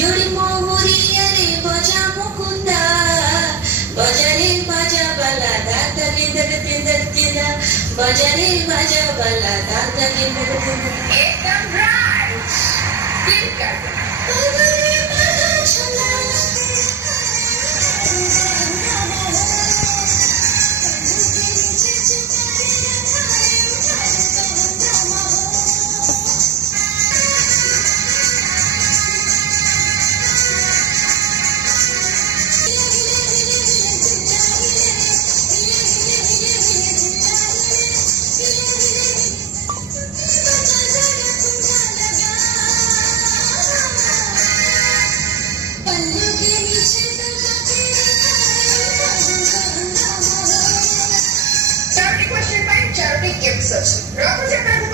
जुड़ी मोहुरिया रे बजा मुकुंदा बजरे बजा बला दादा निदर तिंदर तिंदा बजरे बजा बला दादा निदर तिंदर एकदम राइट